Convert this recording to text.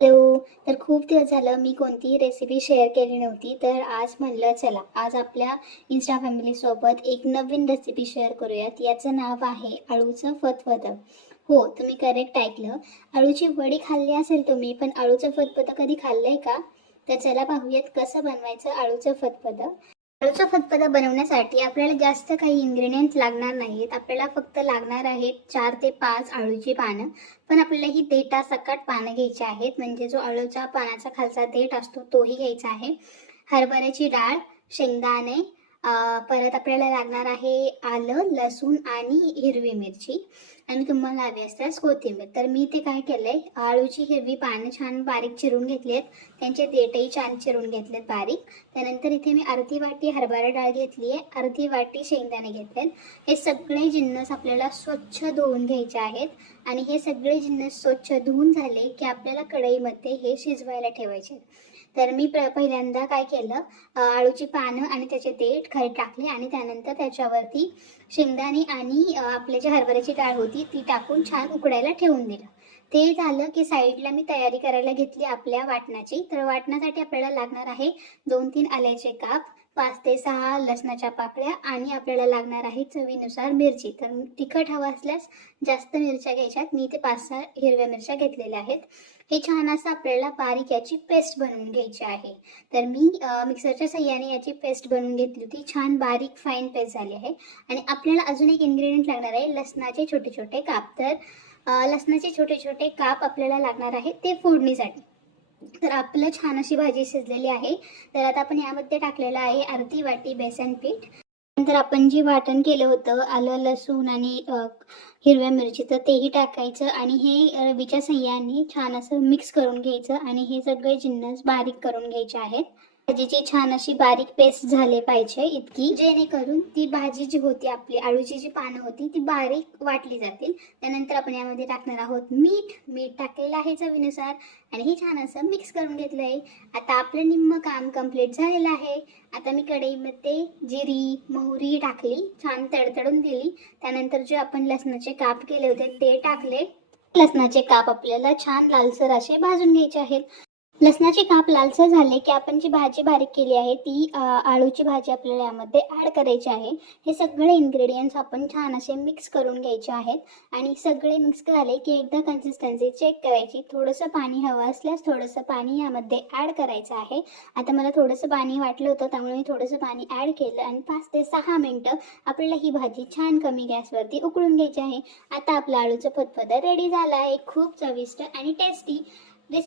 Hello. तर खूप दिवस झालं मी कोणतीही रेसिपी शेअर केली नव्हती. तर आज म्हणलं चला आज आपल्या इन्स्टा फॅमिलीसोबत एक नवीन रेसिपी शेअर करूयात. याचं नाव आहे अळूचं फतफदं. हो, तुम्ही करेक्ट ऐकलं. अळूची वडी खाल्ली असेल तुम्ही, पण अळूचं फतफदं कधी खाल्लंय का? तर चला पाहूयात कसं बनवायचं अळूचं फतफदं. अळूचं फतफदं बनवण्यासाठी आपल्याला जास्त काही इन्ग्रेडियंट्स लागणार नाहीत. आपल्याला फक्त लागणार आहेत 4 ते 5 अळूची पानं. पण आपल्याला ही देठासकट पानं घ्यायची आहेत, म्हणजे जो अळूच्या पानाचा खालचा देठ असतो तोही घ्यायचा आहे. हरभऱ्याची डाळ, शेंगदाणे, परत आपल्याला लागणार आहे आलं, लसूण आणि हिरवी मिरची आणि तुम्हाला हवी असल्यास कोथिंबीर. तर मी ते काय केलंय, आळूची हिरवी पानं छान बारीक चिरून घेतली आहेत, त्यांचे देठही छान चिरून घेतलेत बारीक. त्यानंतर इथे मी अर्धी वाटी हरभरा डाळ घेतली आहे, अर्धी वाटी शेंगदाणे घेतलेत. हे सगळे जिन्नस आपल्याला स्वच्छ धुवून घ्यायचे आहेत आणि हे सगळे जिन्नस स्वच्छ धुवून झाले की आपल्याला कढईमध्ये हे शिजवायला ठेवायचे. तर मी पहिल्यांदा काय केलं, आळूची पानं आणि त्याचे देठ खाली टाकले आणि त्यानंतर त्याच्यावरती शेंगदाणे आणि आपली जी हरभऱ्याची डाळ होती ती टाकून छान उकडायला ठेवून दिलं. ते झालं की साईडला मी तयारी करायला घेतली आपल्या वाटणाची. तर वाटणासाठी आपल्याला लागणार आहे 2-3 आल्याचे काप, 5 ते 6 लसणाच्या पाकळ्या आणि आपल्याला लागणार आहे चवीनुसार मिरची. तर तिखट हवं असल्यास जास्त मिरच्या घ्यायच्यात. मी इथे 5-6 हिरव्या मिरच्या घेतलेल्या आहेत. हे छान असं आपल्याला बारीक याची पेस्ट बनवून घ्यायची आहे. तर मी मिक्सरच्या सहाय्याने याची पेस्ट बनवून घेतली होती. छान बारीक फाईन पेस्ट झाली आहे. आणि आपल्याला अजून एक इन्ग्रेडियंट लागणार आहे, लसणाचे छोटे छोटे काप. तर लसणाचे छोटे छोटे काप आपल्याला लागणार आहे ते फोडणीसाठी. तर आपलं छान अशी भाजी शिजलेली आहे. तर आता आपण यामध्ये टाकलेलं आहे अर्धी वाटी बेसन पीठ. नंतर आपण जे वाटण केलं होतं आलं, लसूण आणि हिरव्या मिरचीचं तेही टाकायचं आणि हे रवीच्या सहाय्याने छान असं मिक्स करून घ्यायचं आणि हे सगळे जिन्नस बारीक करून घ्यायचे आहेत. भाजीची छान अशी बारीक पेस्ट झाली पाहिजे इतकी, जेणेकरून ती भाजी जी होती आपली अळूची जी पानं होती ती बारीक वाटली जातील. त्यानंतर आपण यामध्ये टाकणार आहोत मीठ टाकलेलं आहे चवीनुसार आणि हे छान असं मिक्स करून घेतलं आहे. आता आपलं निम्मं काम कंप्लीट झालेलं आहे. आता मी कढईमध्ये जिरी मोहरी टाकली, छान तडतडून दिली. त्यानंतर जे आपण लसणाचे काप केले होते ते टाकले. लसणाचे काप आपल्याला छान लालसर असे भाजून घ्यायचे आहेत. लसणाचे काप लालसर झाले की आपण जी भाजी बारीक केली आहे ती आळूची भाजी आपल्याला यामध्ये ॲड करायची आहे. हे सगळे इन्ग्रेडियंट्स आपण छान असे मिक्स करून घ्यायचे आहेत आणि सगळे मिक्स झाले की एकदा कन्सिस्टन्सी चेक करायची. थोडंसं पाणी हवं असल्यास थोडंसं पाणी यामध्ये ॲड करायचं आहे. आता मला थोडंसं पाणी वाटलं होतं त्यामुळे मी थोडंसं पाणी ॲड केलं आणि 5 ते 6 मिनटं आपल्याला ही भाजी छान कमी गॅसवरती उकळून घ्यायची आहे. आता आपलं आळूचं फतफदं रेडी झालं आहे, खूप चविष्ट आणि टेस्टी.